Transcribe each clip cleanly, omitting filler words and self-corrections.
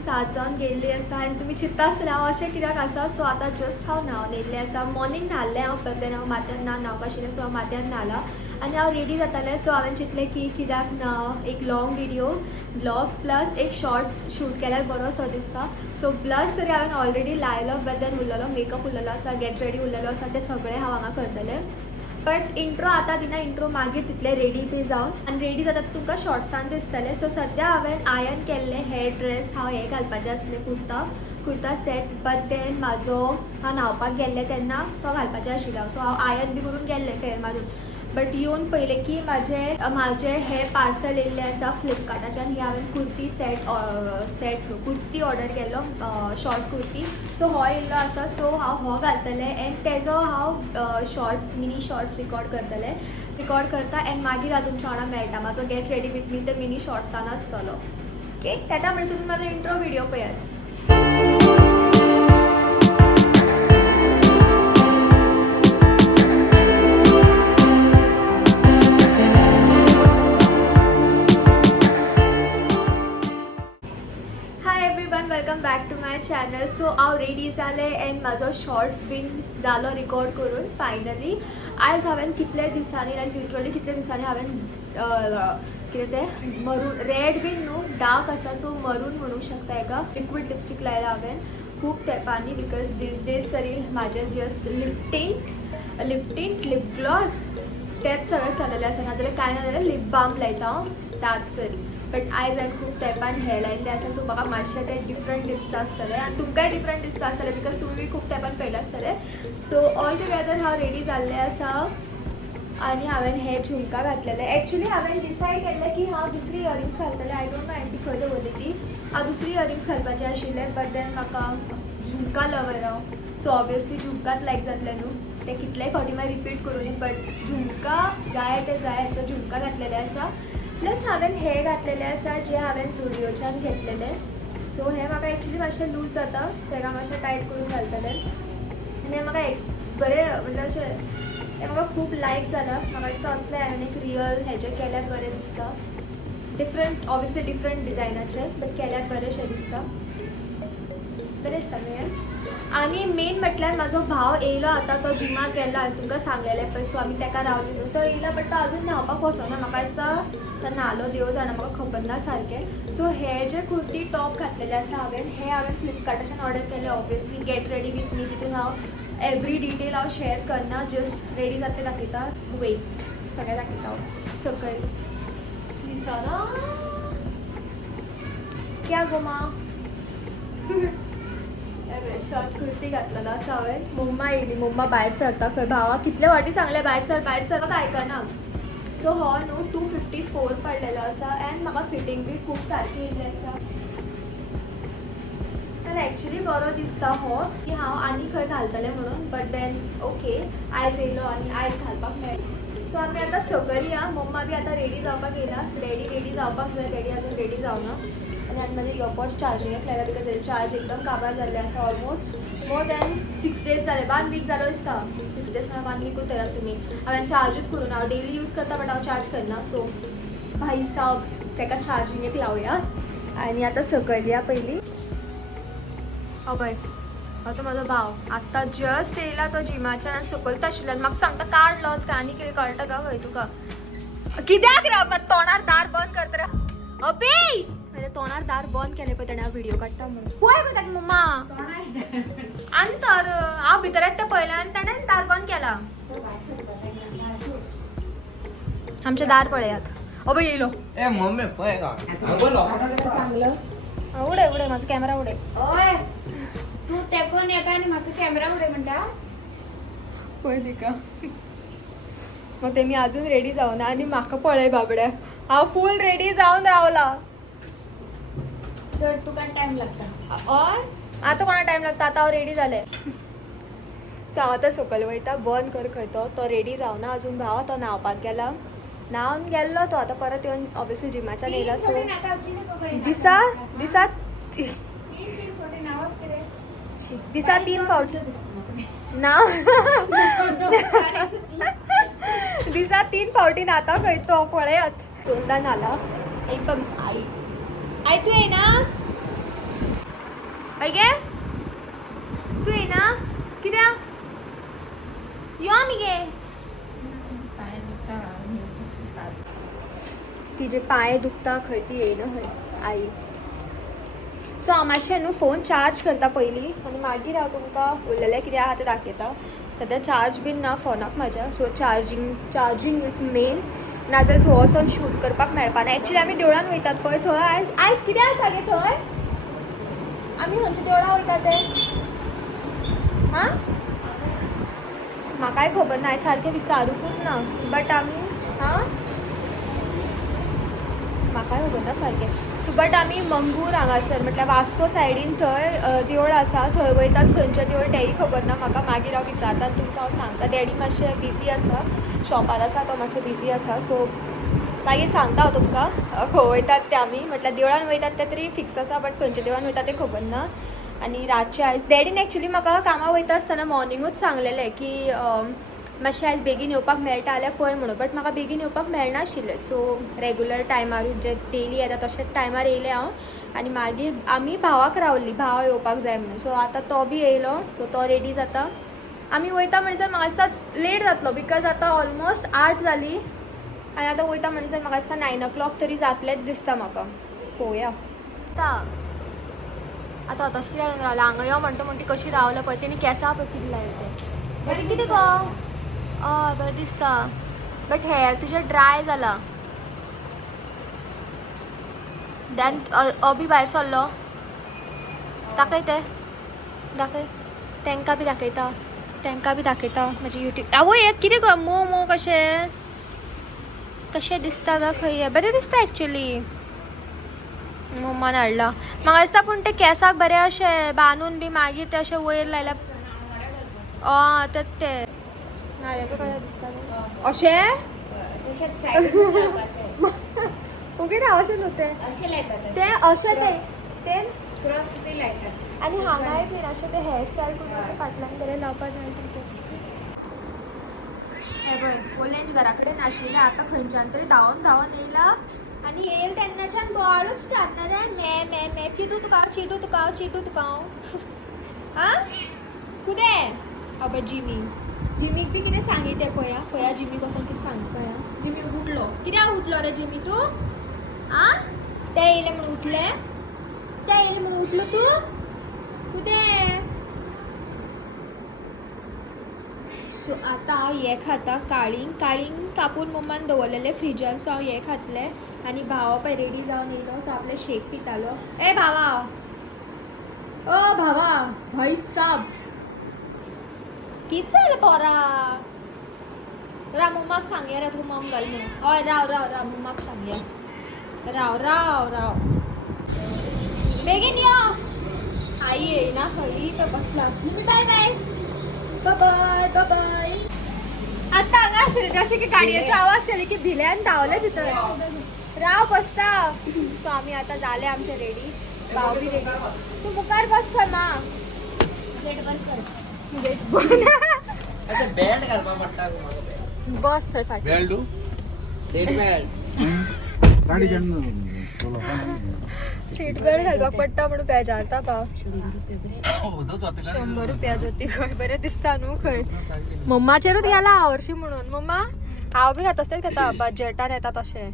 7 जावन गेल्ली आसा आनी तुमी चिंतता आसतले हांव अशें कित्याक आसा. सो आतां जस्ट हांव न्हांवन येयल्लें आसा. मॉर्निंग न्हाल्लें हांव, बट देन हांव माथ्यान न्हावंक आशिल्लें सो हांव माथ्यान न्हालां आनी हांव रेडी जातालें. सो हांवें चिंतलें की कित्याक ना एक लॉंग व्हिडिओ ब्लॉग प्लस एक शॉर्ट्स शूट केल्यार बरो सो दिसता. सो ब्लश तरी हांवें ऑलरेडी लायलो, बट देन उरलेलो मेकअप उरलेलो आसा, गेट रेडी उरलेलो आसा, तें सगळें हांव हांगा करतलें. बट इंट्रो आतां दिना, इंट्रो मागीर तितलें रेडी बी जावन आनी रेडी जाता तें तुमकां शॉर्ट्सान दिसतलें. सो सद्या हांवें आयर्न केल्लें हेर ड्रेस, हांव हें घालपाचें आसलें कुर्ता सेट, बट देन म्हाजो हांव न्हावपाक गेल्लें तेन्ना तो घालपाचें आशिल्लो. सो हांव आयर्न बी करून गेल्लें फेर मारून, बट येवन पळयलें की म्हाजें हें पार्सल येयल्लें आसा फ्लिपकार्टाच्यान. ही हांवें कुर्ती कुर्ती ऑर्डर केल्लो, शॉर्ट कुर्ती. सो हो येयल्लो आसा. सो हांव हो घालतलें एंड तेजो हांव शॉर्ट्स मिनी शॉर्ट्स रिकॉर्ड करता एंड मागीर हांव तुमच्या वांगडा मेळटा. म्हाजो गेट रेडी विथ मी ते मिनी शॉर्ट्सान आसतलो. ओके, तेन्ना म्हणसर तुमी म्हाजो इंट्रो व्हिडिओ पळयात. Welcome back to my channel. So हांव रेडी जालें एंड म्हाजो शॉर्ट्स बीन जालो रिकॉर्ड करून फायनली. आयज हांवें कितले दिसांनी लायक लिटरली कितले दिसांनी हांवें कितें तें मरून रेड बीन न्हू डार्क आसा सो मरून म्हणूंक शकता हेका. लिक्वीड लिपस्टीक लायला हांवें खूब तेंपांनी, बिकॉज दीस डेज तरी म्हाजें just lip tint lip gloss तेच सगळें चललेलें आसा. नाजाल्यार कांय ना जाल्यार लिप बाम लायता हांव, त्याच सरी. बट आयज हांवें खूब तेंपान हें लायिल्लें आसा. सो म्हाका मातशें तें डिफरंट दिसता आसतलें आनी तुमकांय डिफरंट दिसता आसतलें, बिकॉज तुमी बी खूब तेंपान पळयलें आसतलें. सो ऑल टुगेदर हांव रेडी जाल्लें आसा आनी हांवें हें झुमका घातलेलें. एक्चुली हांवें डिसायड केल्लें की हांव दुसरी इयरिंग्स घालतलें. आय डोंट नो हांवें ती खंय दवरली ती. हांव दुसरी इयरिंग्स घालपाचें आशिल्लें, बट देन म्हाका झुमका लवर हांव, सो ऑब्वियसली झुमकाच लायक जातलें न्हू. तें कितलेय फावटी मागीर रिपीट करून, बट झुमका जाय तें जाय सो झुमका घातलेलें आसा. प्लस हांवें हें घातलेलें आसा जें हांवें झुडियोच्यान घेतलेलें. सो हें म्हाका एक्चुली मातशें लूज जाता, तेका मातशें टायट करून घालतलें आनी हें म्हाका बरें म्हणजे अशें हें म्हाका खूब लायक जालां. म्हाका दिसता असलें हांवें एक रियल हेजें केल्यार बरें दिसता. डिफरंट ऑब्वियसली डिफरंट डिजायनाचें, बट केल्यार बरेंशें दिसता, बरें दिसता न्हू हें. आनी मेन म्हटल्यार म्हाजो भाव येयलो आतां, तो जिमाक गेल्लो. हांवें तुमकां सांगलेलें पळय, सो आमी तेका रावली न्हू. तो येयलो बट तो आजून न्हावपाक वचोना. म्हाका दिसता तो न्हालो देव जाणा, म्हाका खबर ना सारकें. सो हे जे कुर्ती टॉप घातलेले आसा हांवें फ्लिपकार्टाच्यान ऑर्डर केलें. Obviously get ready with me, तितून हांव एवरी डिटेल हांव शेअर करना, जस्ट रेडी जाता दाखयता. वेट, सगळें दाखयता हांव सकयल दिसना क्या गोमा. शॉर्ट कुर्ती घातलेलो आसा हांवें. मम्मा येयली, मम्मा भायर सरता खंय. भावाक कितले फावटी सांगलें भायर सर तो आयकना. सो हो न्हू 254 पडलेलो आसा एंड म्हाका फिटींग बी खूब सारकी येयल्ली आसा. आनी एक्चुली बरो दिसता हो की हांव आनी खंय घालतलें म्हणून, बट देन ओके आयज येयलो आनी आयज घालपाक मेळ्ळें. सो आमी आतां सकयल या. मम्मा बी आतां रेडी जावपाक येयला. डॅडी रेडी जावपाक जाय, डॅडी अजून रेडी जावना. आनी आनी म्हाजे इयरपॉड्स चार्जिंगेक लायला, बिकॉज हेजे चार्ज एकदम काबार जाल्लें आसा. ऑलमोस्ट मोर दॅन 6 days जाले, 1 week जालो दिसता. 6 days म्हळ्यार 1 weekूच धरात तुमी. हांवें चार्जूच करून, हांव डेली यूज करता बट हांव चार्ज करना. सो भाई साब तेका चार्जिंगेक लावया आनी आतां सकयल या पयलीं. पळय हो तो म्हाजो भाव आतां जस्ट येयला तो जिमाच्यान आनी सकयलच आशिल्ल्यान म्हाका सांगता कार्ड लॉस काय आनी कितें कळटा काय खंय तुका. कित्याक रे तोंडार दार बंद करता रे अबे. म्हाज्या तोंडार दार बंद केलें पळय ताणें, हांव व्हिडिओ काडटा म्हणून. पळय गो ताका मम्मा आनी तर हांव भितर येता तें पळयलें आनी ताणें दार बंद केला. आमचें दार पळयात. अबे येयलो. ए मम्मी पळय का चांगलं उडय उडय म्हाजो कॅमेरा उडय. ओय तू तेकोन येता आनी म्हाका कॅमेरा उडय म्हणटा. पळय तिका मग ते मी अजून रेडी जावना आनी म्हाका पळय बाबड्या हांव फूल रेडी जावन रावला. चड तुका टायम लागता. हय आतां कोणा टायम लागता, आतां हांव रेडी जालें. सो हांव आतां सकयल वयता. बंद कर खंय तो रेडी जावना अजून. भाव तो न्हावपाक गेला, न्हावन गेल्लो तो. आतां परत येवन ऑब्वियसली जिमाच्यान येयला. सो दिसा 3 फावटी नाव दिसा 3 फावटी न्हाता खंय तो पळयात. तोंडान आला एकदम आई आई तू ये ना हय गे तू येना कित्या यो आमी गे तिचे पांय दुखता खंय ती येयना खंय आई सो हांव मातशें न्हू फोन चार्ज करता पयलीं आनी मागीर हांव तुमकां उरलेलें कितें आहा तें दाखयता सद्या चार्ज बीन ना फोनाक म्हाज्या सो चार्जींग इज मेन नाजाल्यार थंय वचोन शूट करपाक मेळपा ना एक्चुली आमी देवळान वयतात पळय थंय आयज कितें आसा गे थंय आमी खंयच्या देवळा वयता ते हां म्हाकाय खबर ना हांवें सारकें विचारूकूच ना बट आमी हां म्हाकाय खबर ना सारकें सो बट आमी मंगूर हांगासर म्हटल्यार वास्को सायडीन थंय देवळ आसा थंय वयतात खंयचें देवळ तेंय खबर ना म्हाका मागीर हांव विचारता आनी तुमकां हांव सांगता डॅडी मातशें बिजी आसा शॉपार आसा तो मातसो बिजी आसा सो मागीर सांगता हांव तुमकां खंय वयतात ते आमी म्हटल्यार देवळान वयतात ते तरी फिक्स आसा बट खंयच्या देवळान वयता तें खबर ना आनी रातचे आयज डॅडीन एक्चुली म्हाका कामां वयता आसतना मॉर्निंगूच सांगलेलें की मातशें आयज बेगीन येवपाक मेळटा जाल्यार पळय म्हणून बट म्हाका बेगीन येवपाक मेळनाशिल्लें सो रेगुलर टायमारूच जे डेली येता तशेंच टायमार येयलें हांव आनी मागीर आमी भावाक रावल्लीं भाव येवपाक जाय म्हणून सो आतां तो बी येयलो सो तो रेडी जाता आमी वयता म्हणसर म्हाका दिसता लेट जातलो बिकॉज आतां ऑलमोस्ट 8 जालीं आनी आतां वयता म्हणसर म्हाका दिसता 9 o'clock तरी जातलेंच दिसता म्हाका पळोवया आतां तशें कितें रावलें हांगा यो म्हणटा म्हणटी कशी रावल्या पळय तेणी केंसां पळय कितें लायले बट कितें गो हय बरें दिसता बट हेअर तुजें ड्राय जाला देन अबी भायर सरलो दाखय ते दाखय तांकां बी दाखयता म्हजे युट्यूब आवय एक कितें गो मोव कशें दिसता गा खंय बरें दिसता एक्चुली मम्मान हाडला म्हाका दिसता पूण ते केंसाक बरें अशें बांदून बी मागीर ते अशें वयर लायल्या ते नाल्या पळय कशें दिसता अशें ओके ना अशें न्हू ते अशें ते क्रॉस बी लायतात आनी हांगाय बीन अशें ते हेअरस्टायल करून अशें फाटल्यान बरें लावपाक मेळटा हे पळय पोलेंज घरा कडेन नाशिल्लें आतां खंयच्यान तरी धांवन येयला आनी येयल तेन्नाच्यान बोवाळूच स्टार्ट ना जाय मे चिटू तुका आं कुदें अब जिमीक बी कितें सांगी तें पळया जिमी बसून कितें सांगता पळया जिमी उठलो कित्याक उठलो रे जिमी तूं आं ते येयले म्हणून उठलो तूं कुदें सो आतां हांव हें खाता काळींग कापून मम्मान दवरलेलें फ्रिजान सो हांव हें खातलें आनी भावा पळय रेडी जावन येयलो तो आपले शेक पितालो ए भावा ओ भावा भाई साब कितें जालें पोरा राव मम्माक सांगया रे तूं मम घाल म्हणून हय राव मम्माक सांगया राव बेगीन यो आई येयना खंय तो बसला बाय आतां हांगा आशिल्लें जशें की गाडयेचो आवाज केली की भिल्यान धांवले भितर राव बसता सो आमी आतां जाले आमचे रेडी भाव बी रेडी तूं मुखार बस खंय मा गेट बंद बस थंय फाटी सीट बेल्ट घालपाक पडटा म्हणून बेजारता भाव 100 रुपया जोती खंय बरें दिसता न्हू खंय मम्माचेरूच गेला हांव हरशीं म्हणून मम्मा हांव बी तशेंच घेता बजेटान येता तशें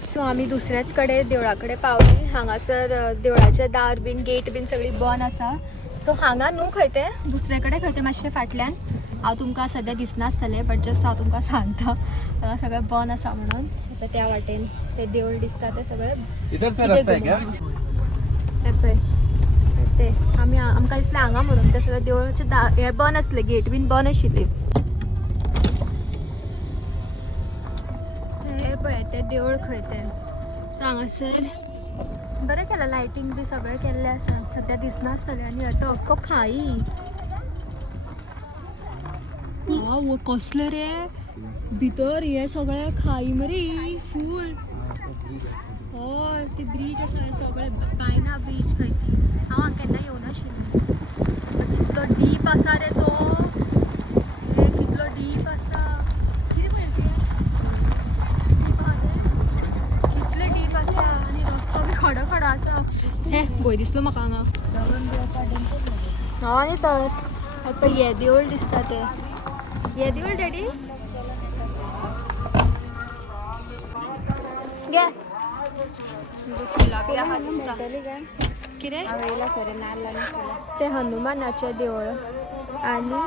सो आमी दुसऱ्याच कडेन देवळा कडेन पावली हांगासर देवळाचें दार बीन गेट बीन सगळी बंद आसा सो हांगा न्हू खंय तें दुसरे कडेन खंय तें मातशें फाटल्यान हांव तुमकां सद्या दिसनासतलें बट जस्ट हांव तुमकां सांगता हांगा सगळें बंद आसा म्हणून त्या वाटेन ते देवळ दिसता ते सगळें पळय ते आमी आमकां दिसलें हांगा म्हणून ते सगळें देवळाचें हे बंद आसलें गेट बीन बंद आशिल्ली हे पळय ते देवळ खंय तें सो हांगासर बरें केलां लायटींग बी सगळें केल्लें आसा सद्या दिसनासतलें आनी आतां अख्खो खाई कसलें रे भितर हे सगळें खाई मरे फूल हय ते ब्रीज आसा सगळें बायना ब्रीज खंय ती हांव हांगा केन्ना येवनाशिल्लें कितलो डीप आसा रे तो कितलो डीप आसा कितें पळय ते डीप आसा कितले डीप आसा आनी रस्तो बी खडं खडं असं हे भंय दिसलो म्हाका हांगा न्ही तर आता हे देवूळ दिसता ते हे देवूळ डॅडी घे फुलां बी आहा दिसता कितें ते हनुमानाचें देवूळ आनी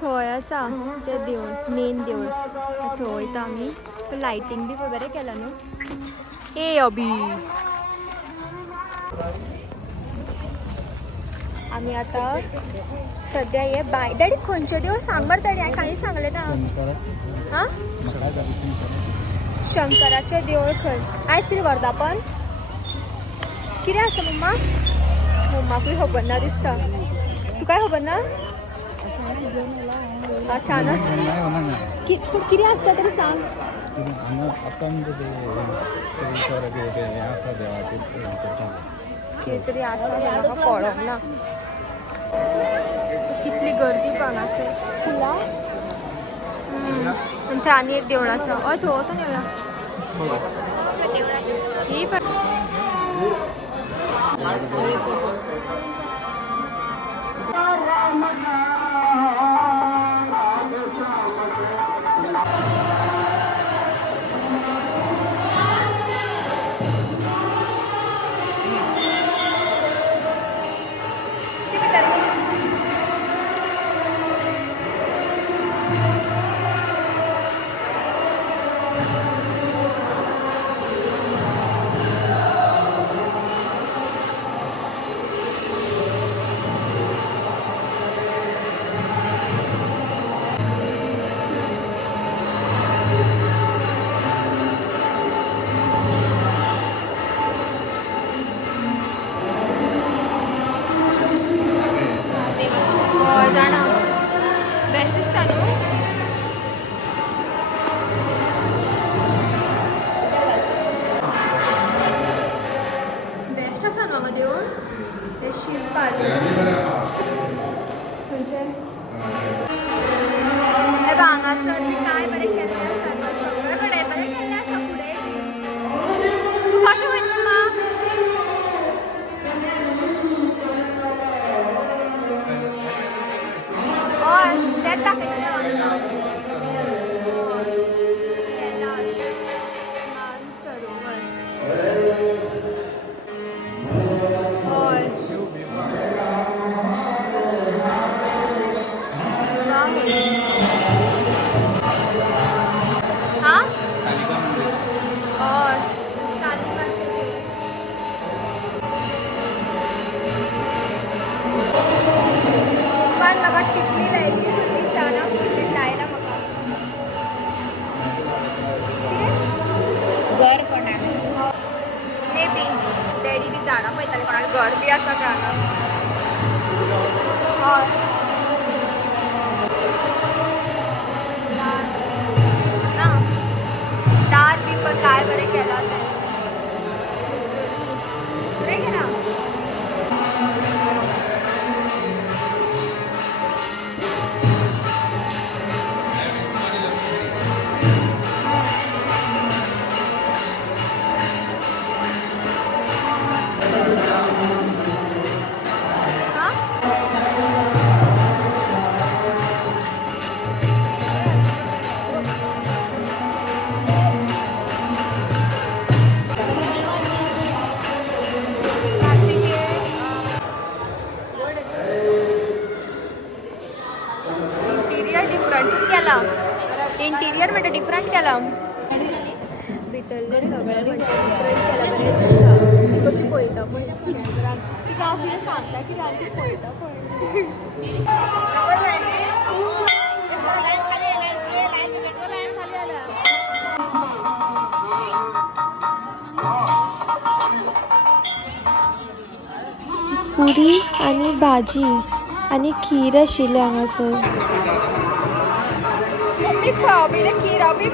थंय आसा तें देवूळ मेन देवूळ थंय वयता आमी लायटींग बी बरें केलां न्हू ए अबी आमी आतां सद्या हे बाय डॅडी खंयचें देवूळ सांग बरें डॅडी हांवें कांय सांगलें ना हां शंकराचें देवूळ खंय आयज कितें करता आपण कितें आसा मम्मा मम्माकूय खबर ना दिसता तुकाय खबर ना अचानक पूण कितें आसता तरी सांग कितें तरी आसा म्हाका कळोंक ना कितली गर्दी पांग आसा फुलां थंय आनी एक देवूळ आसा हय थंय वचून येवया ही जाणा बेस्ट दिसता न्हू बेस्ट आसा न्हू हांगा देवूळ हे शीव पार्वती खंयचें हे बघ हांगासर बी काय बरें केल्लें आसा सगळे कडेन बरें केल्लें आसा फुडें तूं कशें वयता मम्मा हय तेच दाखयता सरोवर हय हां हय पण म्हाका टिकली लायली दिसना फुडली लायला म्हाका घर कोणाक मे बी डॅडी बी जाणा पळयताले कोणाक घर बी आसा काय हांगा हय ना दार बी पण काय बरें केलां तें बरें केलां इंटिरियर म्हणजे डिफरंट केला भितरले सगळे म्हणजे डिफरंट केला बरें दिसता ती कशी पळयता पळय ती हांव कितें सांगता की ती पळयता पळय पुरी आनी भाजी आनी खीर आशिल्ली हांगासर खीर अभी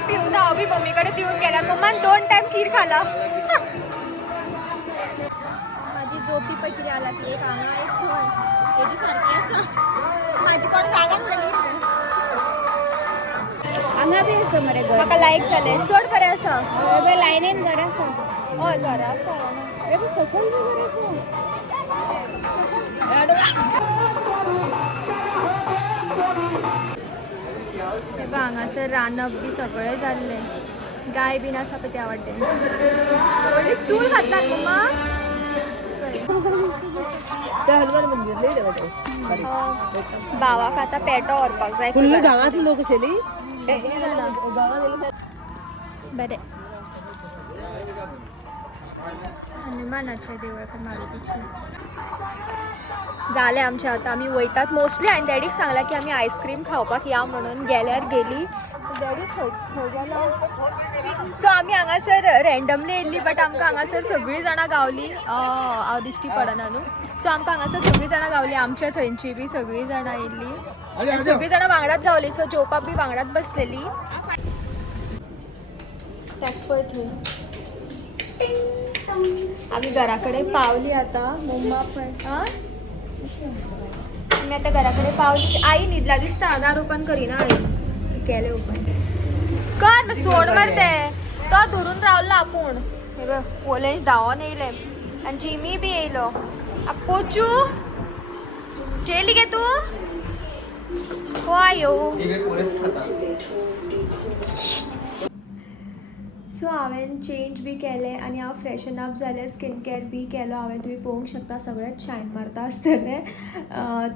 पिऊन ना अभी मम्मी कडे दिवन गेला मम्मान 2 टाइम खीर खाला माझी ज्योती पै कितें आला ती एक हांगा एक थंय हेजी सारकी आसा माझी कोण जागान हांगा बी आसा मरे घर म्हाका लायक जालें चड बरें आसा लायनीन घर आसा हय घरा आसा बेबी सकयल बी घर आसा हे बघ हांगासर रांदप बी सगळें जाल्लें गाय बीन आसा पळय त्या वाटेन व्हडली चूल घातला मम्मा भावाक आतां पेटो व्हरपाक जाय फुल्ल गांवांतली लोक आशिल्ली सगळीं जाणां बरें हनुमानाचें देवूळ पण मारुतीचें जालें आमचें आतां आमी वयतात मोस्टली हांवें डॅडीक सांगलां की आमी आयस्क्रीम खावपाक या म्हणून गेल्यार गेली डॅडी खंय गेलो सो आमी हांगासर रँडमली येयल्ली बट आमकां हांगासर सगळीं जाणां गावली हांव दिश्टी पडना न्हू सो आमकां हांगासर सगळीं जाणां गावली आमच्या थंयची बी सगळीं जाणां येयल्ली आनी सगळीं जाणां वांगडाच गावली सो जेवपाक बी वांगडाच बसलेली आमी घरा कडेन पावली आतां मम्मा पण आमी आतां घरा कडेन पावली आई न्हिदला दिसता दार ओपन करिना आई केलें ओपन कर सोड मर ते तो धरून रावला आपूण हे बघ ओलेंच धांवोन येयले आनी जिमी बी येयलो पोचू जेली गे तू हो आयो सो हांवें चेंज बी केलें आनी हांव फ्रेशन अप जालें स्कीन केअर बी केलो हांवें तुमी पळोवंक शकता सगळेंच शायन मारता आसतलें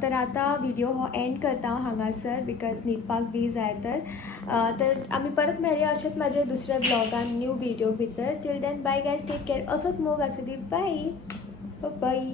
तर आतां व्हिडिओ हो एंड करता हांव हांगासर बिकॉज न्हिदपाक बी जाय तर आमी परत मेळया अशेंच म्हाजे दुसऱ्या ब्लॉगान न्यू व्हिडिओ भितर till then bye guys take care असोच मोग आसूं दी बाय बाय